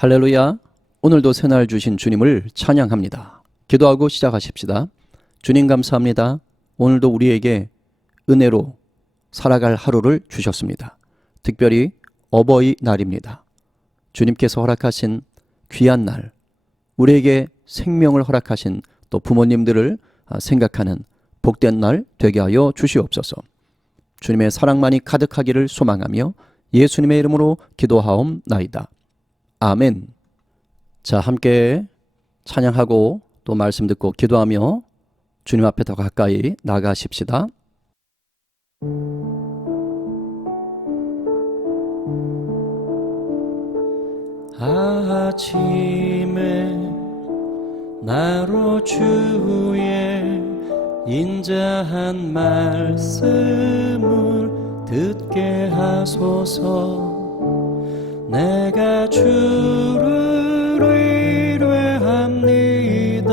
할렐루야. 오늘도 새날 주신 주님을 찬양합니다. 기도하고 시작하십시다. 주님 감사합니다. 오늘도 우리에게 은혜로 살아갈 하루를 주셨습니다. 특별히 어버이날입니다. 주님께서 허락하신 귀한 날, 우리에게 생명을 허락하신 또 부모님들을 생각하는 복된 날 되게 하여 주시옵소서. 주님의 사랑만이 가득하기를 소망하며 예수님의 이름으로 기도하옵나이다. 아멘. 자, 함께 찬양하고 또 말씀 듣고 기도하며 주님 앞에 더 가까이 나가십시다. 아침에 나로 주의 인자한 말씀을 듣게 하소서. 내가 주를 의뢰합니다.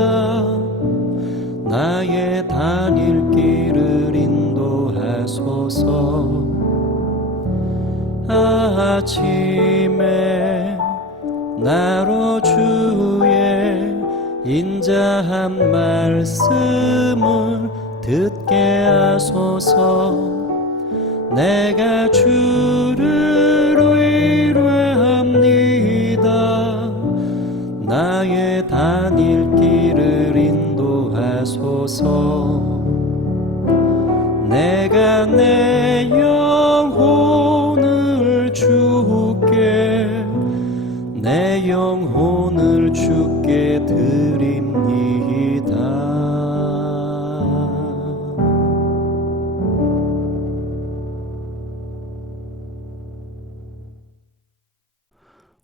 나의 다닐 길을 인도하소서. 아침에 나로 주의 인자한 말씀을 듣게 하소서. 내가 주를 의뢰합니다. 나의 다닐 길을 인도하소서. 내가 내 영혼을 주께 내 영혼을 주께 드립니다.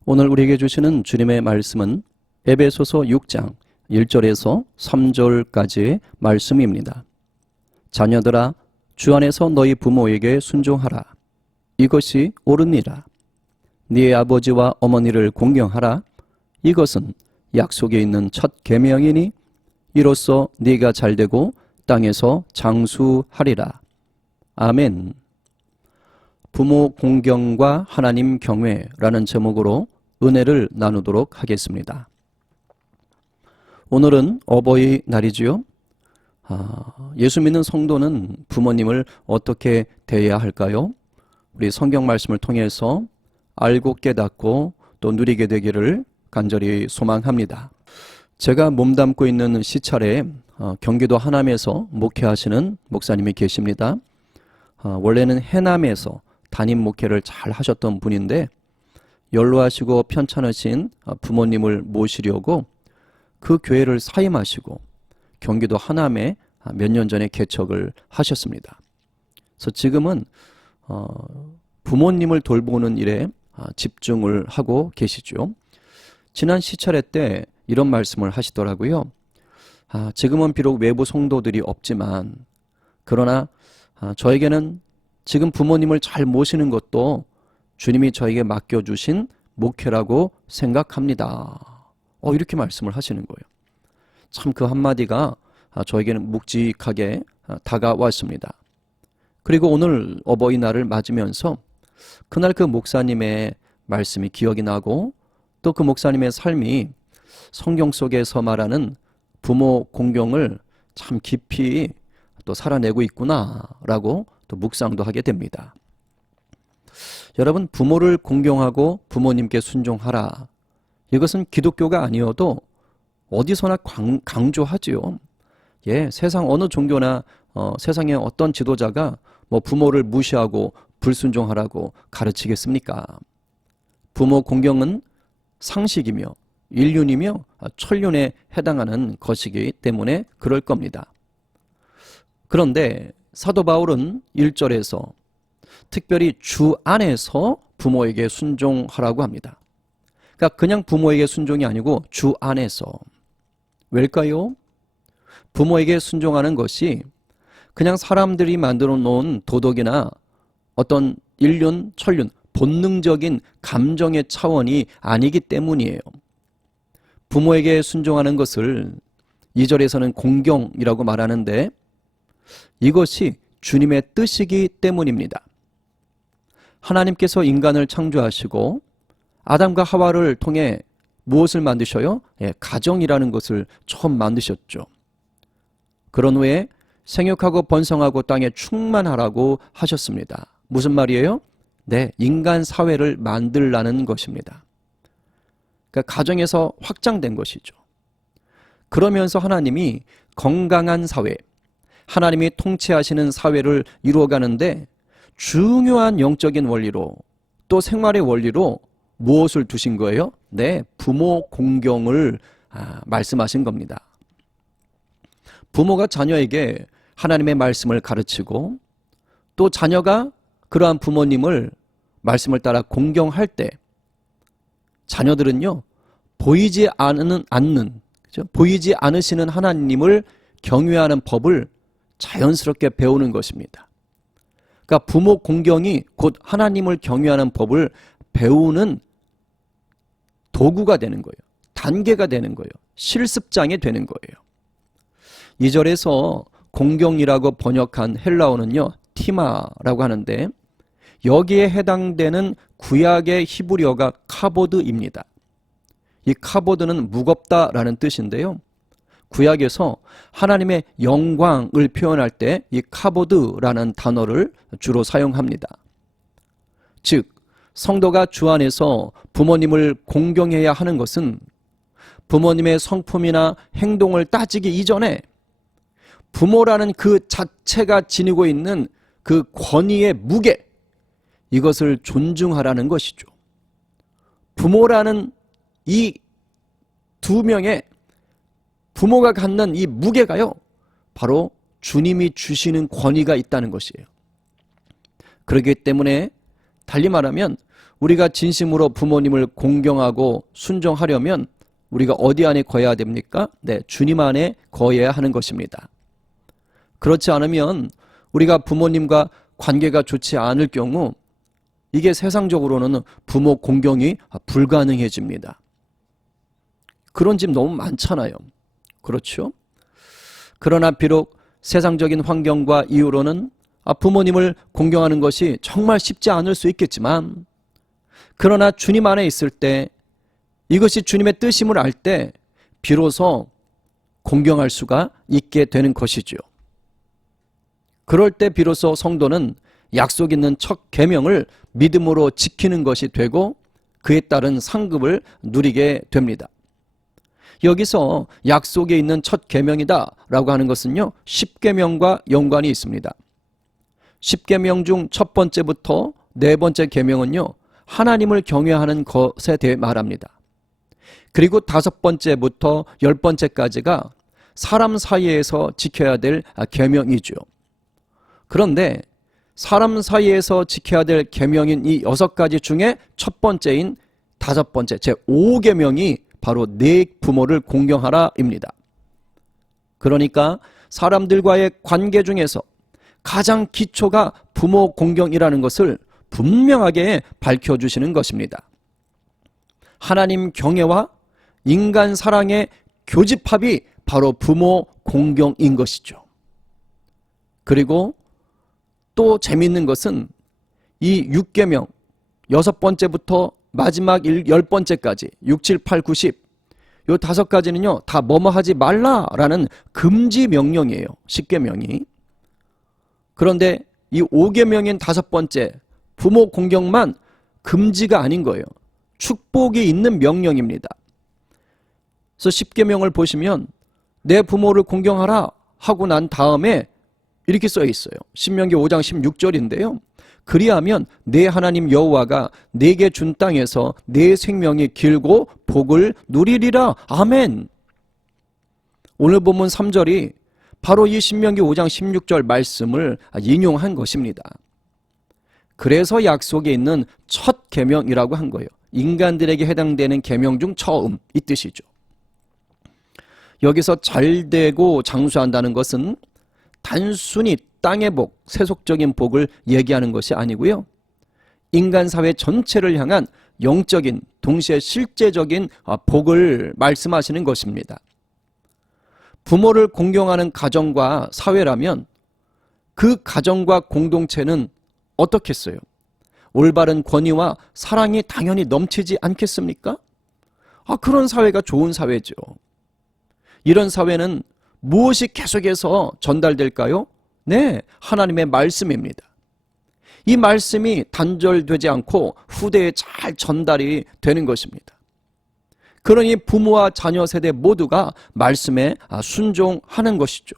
오늘 우리에게 주시는 주님의 말씀은 에베소서 6장 1절에서 3절까지의 말씀입니다. 자녀들아, 주 안에서 너희 부모에게 순종하라. 이것이 옳으니라. 네 아버지와 어머니를 공경하라. 이것은 약속에 있는 첫 계명이니 이로써 네가 잘되고 땅에서 장수하리라. 아멘. 부모 공경과 하나님 경외라는 제목으로 은혜를 나누도록 하겠습니다. 오늘은 어버이날이지요. 예수 믿는 성도는 부모님을 어떻게 대해야 할까요? 우리 성경 말씀을 통해서 알고 깨닫고 또 누리게 되기를 간절히 소망합니다. 제가 몸담고 있는 시찰에 경기도 하남에서 목회하시는 목사님이 계십니다. 원래는 해남에서 담임 목회를 잘 하셨던 분인데 연로하시고 편찮으신 부모님을 모시려고 그 교회를 사임하시고 경기도 하남에 몇 년 전에 개척을 하셨습니다. 그래서 지금은 부모님을 돌보는 일에 집중을 하고 계시죠. 지난 시찰회 때 이런 말씀을 하시더라고요. 지금은 비록 외부 성도들이 없지만 그러나 저에게는 지금 부모님을 잘 모시는 것도 주님이 저에게 맡겨주신 목회라고 생각합니다. 이렇게 말씀을 하시는 거예요. 참 그 한마디가 저에게는 묵직하게 다가왔습니다. 그리고 오늘 어버이날을 맞으면서 그날 그 목사님의 말씀이 기억이 나고 또 그 목사님의 삶이 성경 속에서 말하는 부모 공경을 참 깊이 또 살아내고 있구나라고 또 묵상도 하게 됩니다. 여러분, 부모를 공경하고 부모님께 순종하라. 이것은 기독교가 아니어도 어디서나 강조하지요. 세상 어느 종교나 세상의 어떤 지도자가 부모를 무시하고 불순종하라고 가르치겠습니까? 부모 공경은 상식이며 인륜이며 천륜에 해당하는 것이기 때문에 그럴 겁니다. 그런데 사도 바울은 1절에서 특별히 주 안에서 부모에게 순종하라고 합니다. 그러니까 그냥 부모에게 순종이 아니고 주 안에서. 왜일까요? 부모에게 순종하는 것이 그냥 사람들이 만들어 놓은 도덕이나 어떤 인륜, 천륜, 본능적인 감정의 차원이 아니기 때문이에요. 부모에게 순종하는 것을 2절에서는 공경이라고 말하는데 이것이 주님의 뜻이기 때문입니다. 하나님께서 인간을 창조하시고 아담과 하와를 통해 무엇을 만드셔요? 가정이라는 것을 처음 만드셨죠. 그런 후에 생육하고 번성하고 땅에 충만하라고 하셨습니다. 무슨 말이에요? 네, 인간 사회를 만들라는 것입니다. 그러니까 가정에서 확장된 것이죠. 그러면서 하나님이 건강한 사회, 하나님이 통치하시는 사회를 이루어가는데 중요한 영적인 원리로 또 생활의 원리로 무엇을 두신 거예요? 네, 부모 공경을 말씀하신 겁니다. 부모가 자녀에게 하나님의 말씀을 가르치고 또 자녀가 그러한 부모님을 말씀을 따라 공경할 때 자녀들은요, 보이지 않으시는 하나님을 경외하는 법을 자연스럽게 배우는 것입니다. 그러니까 부모 공경이 곧 하나님을 경외하는 법을 배우는 도구가 되는 거예요. 단계가 되는 거예요. 실습장이 되는 거예요. 2절에서 공경이라고 번역한 헬라어는요, 티마라고 하는데 여기에 해당되는 구약의 히브리어가 카보드입니다. 이 카보드는 무겁다라는 뜻인데요. 구약에서 하나님의 영광을 표현할 때 이 카보드라는 단어를 주로 사용합니다. 즉, 성도가 주 안에서 부모님을 공경해야 하는 것은 부모님의 성품이나 행동을 따지기 이전에 부모라는 그 자체가 지니고 있는 그 권위의 무게, 이것을 존중하라는 것이죠. 부모라는 이 두 명의 부모가 갖는 이 무게가요, 바로 주님이 주시는 권위가 있다는 것이에요. 그렇기 때문에 달리 말하면 우리가 진심으로 부모님을 공경하고 순종하려면 우리가 어디 안에 거해야 됩니까? 네, 주님 안에 거해야 하는 것입니다. 그렇지 않으면 우리가 부모님과 관계가 좋지 않을 경우 이게 세상적으로는 부모 공경이 불가능해집니다. 그런 집 너무 많잖아요. 그렇죠? 그러나 비록 세상적인 환경과 이유로는 부모님을 공경하는 것이 정말 쉽지 않을 수 있겠지만, 그러나 주님 안에 있을 때 이것이 주님의 뜻임을 알 때 비로소 공경할 수가 있게 되는 것이죠. 그럴 때 비로소 성도는 약속 있는 첫 계명을 믿음으로 지키는 것이 되고 그에 따른 상급을 누리게 됩니다. 여기서 약속에 있는 첫 계명이다 라고 하는 것은요, 10계명과 연관이 있습니다. 10계명 중 첫 번째부터 네 번째 계명은요, 하나님을 경외하는 것에 대해 말합니다. 그리고 다섯 번째부터 열 번째까지가 사람 사이에서 지켜야 될 계명이죠. 그런데 사람 사이에서 지켜야 될 계명인 이 6가지 중에 첫 번째인 다섯 번째, 제5계명이 바로 내 부모를 공경하라입니다. 그러니까 사람들과의 관계 중에서 가장 기초가 부모 공경이라는 것을 분명하게 밝혀주시는 것입니다. 하나님 경외와 인간 사랑의 교집합이 바로 부모 공경인 것이죠. 그리고 또 재미있는 것은 이 6계명 6번째부터 마지막 10번째까지 6, 7, 8, 9, 10 요 5가지는요 다 뭐뭐 하지 말라라는 금지 명령이에요. 10계명이. 그런데 이 5계명인 5번째 부모 공경만 금지가 아닌 거예요. 축복이 있는 명령입니다. 그래서 10계명을 보시면 내 부모를 공경하라 하고 난 다음에 이렇게 써 있어요. 신명기 5장 16절인데요. 그리하면 내 하나님 여호와가 내게 준 땅에서 내 생명이 길고 복을 누리리라. 아멘. 오늘 본문 3절이 바로 이 신명기 5장 16절 말씀을 인용한 것입니다. 그래서 약속에 있는 첫 계명이라고 한 거예요. 인간들에게 해당되는 계명 중 처음, 이 뜻이죠. 여기서 잘되고 장수한다는 것은 단순히 땅의 복, 세속적인 복을 얘기하는 것이 아니고요. 인간 사회 전체를 향한 영적인, 동시에 실제적인 복을 말씀하시는 것입니다. 부모를 공경하는 가정과 사회라면 그 가정과 공동체는 어떻겠어요? 올바른 권위와 사랑이 당연히 넘치지 않겠습니까? 그런 사회가 좋은 사회죠. 이런 사회는 무엇이 계속해서 전달될까요? 네, 하나님의 말씀입니다. 이 말씀이 단절되지 않고 후대에 잘 전달이 되는 것입니다. 그러니 부모와 자녀 세대 모두가 말씀에 순종하는 것이죠.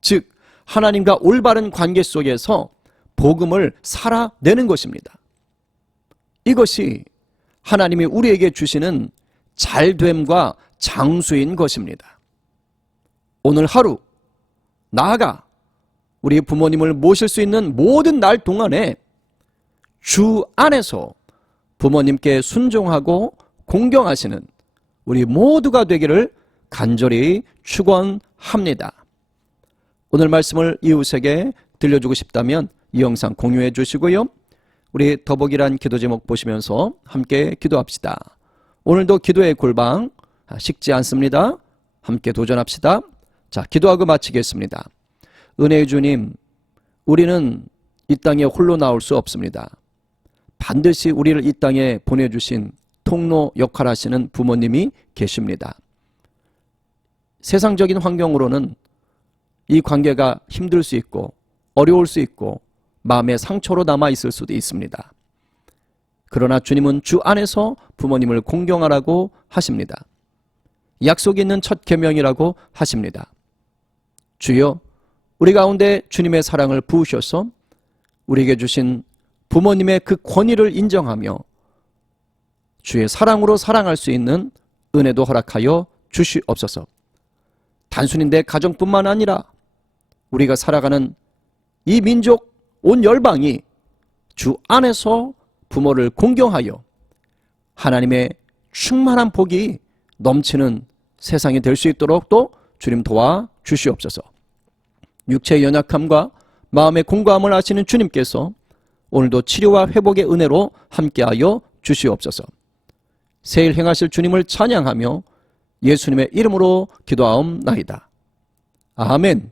즉 하나님과 올바른 관계 속에서 복음을 살아내는 것입니다. 이것이 하나님이 우리에게 주시는 잘됨과 장수인 것입니다. 오늘 하루 나아가 우리 부모님을 모실 수 있는 모든 날 동안에 주 안에서 부모님께 순종하고 공경하시는 우리 모두가 되기를 간절히 축원합니다. 오늘 말씀을 이웃에게 들려주고 싶다면 이 영상 공유해 주시고요. 우리 더보기란 기도 제목 보시면서 함께 기도합시다. 오늘도 기도의 골방 식지 않습니다. 함께 도전합시다. 자, 기도하고 마치겠습니다. 은혜의 주님, 우리는 이 땅에 홀로 나올 수 없습니다. 반드시 우리를 이 땅에 보내주신 통로 역할하시는 부모님이 계십니다. 세상적인 환경으로는 이 관계가 힘들 수 있고 어려울 수 있고 마음의 상처로 남아 있을 수도 있습니다. 그러나 주님은 주 안에서 부모님을 공경하라고 하십니다. 약속이 있는 첫 계명이라고 하십니다. 주여, 우리 가운데 주님의 사랑을 부으셔서 우리에게 주신 부모님의 그 권위를 인정하며 주의 사랑으로 사랑할 수 있는 은혜도 허락하여 주시옵소서. 단순히 내 가정뿐만 아니라 우리가 살아가는 이 민족 온 열방이 주 안에서 부모를 공경하여 하나님의 충만한 복이 넘치는 세상이 될 수 있도록 또 주님 도와 주시옵소서. 육체의 연약함과 마음의 공고함을 아시는 주님께서 오늘도 치료와 회복의 은혜로 함께하여 주시옵소서. 새일 행하실 주님을 찬양하며 예수님의 이름으로 기도하옵나이다. 아멘.